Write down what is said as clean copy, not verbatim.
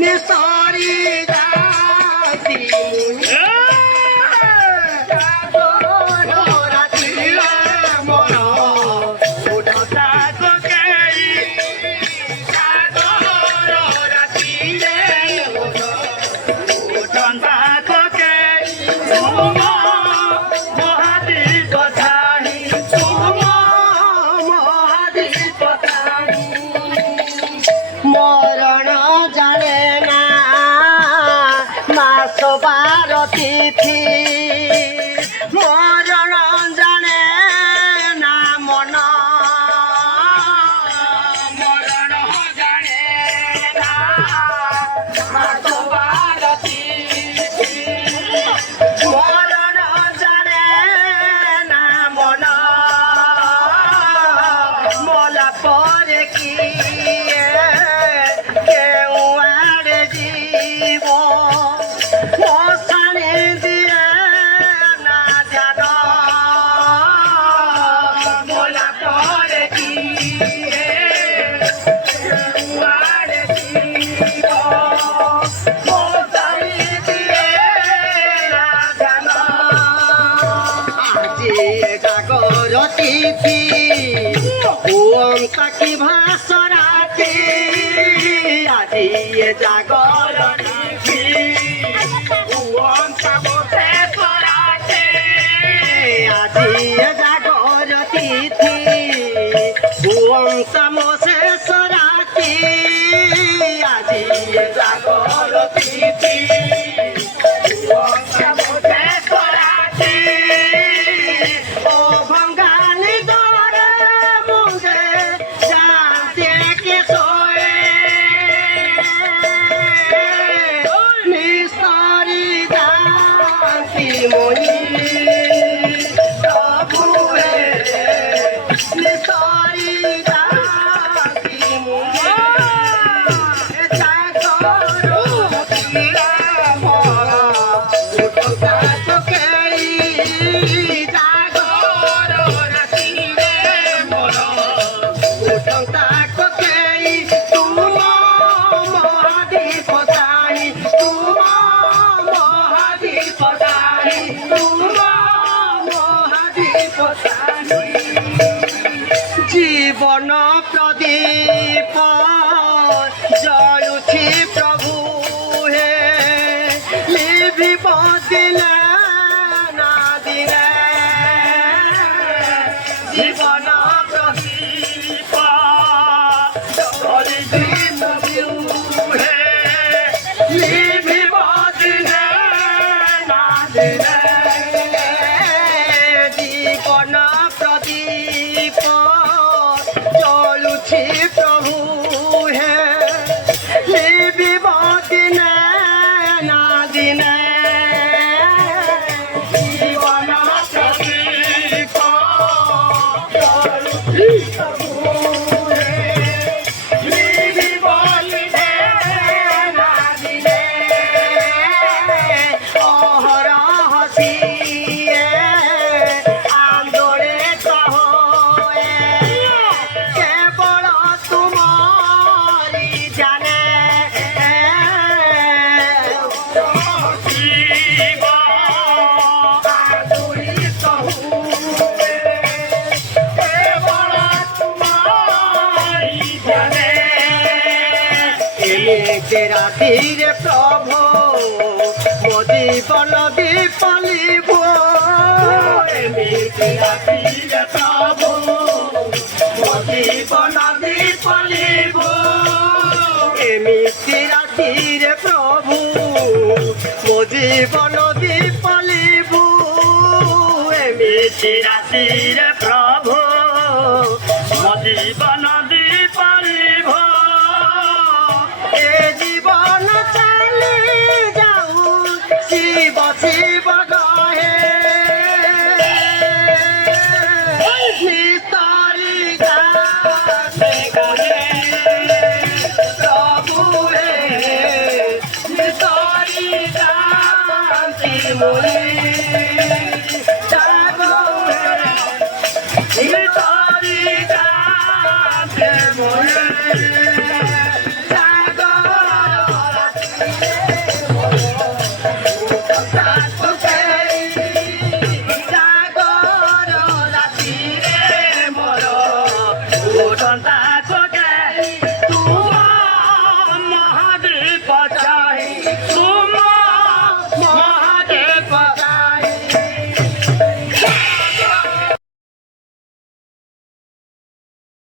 নিস্তরি জাতি মরণ জানে না মাস বার তিথি মরণ জানে না মন মরণ জানে না মাস বার তিথি মরণ জানে না মন মলা পরে কি তিথি ওম তাকি ভাসরাতে আজি জাগর তিথি ওম তাবতে সরাতে আজি জাগর তিথি ওম তামসে সরাতে আজি জাগর তিথি ওম তামসে সরাতে জীবন প্রদীপ জলুছি প্রভু হে লিভিব দিলে না দিলে জীবন প্রদীপ জলুছি প্রভু হে লিভিব দিলে না দিলে জীবন প্রদীপ জলুছি প্রভু হে লিভিব দিনে না দিনে জীবন প্রদীপ জলুছি প্রভু হে লিভিব দিনে না দিনে অহরহ সিয়ে আন্দোলে কহয়ে কেবল তুমারি জানে শিব আদুরি কহুয়ে কেবল তুমারি জানে একে রাতিরে প্রভু মোদি বল বিপলিব একে রাতিরে প্রভু মোদি বল বিপলিব এমিতি রাতিরে প্রভু মোদি বল বিপলিব এমিতি রাতিরে প্রভু মোদি বল বিপলিব এ জীবন চালি যাও শিব শিব গহে নিস্তরি গাতে গহে প্রভু হে নিস্তরি গাতে মোরে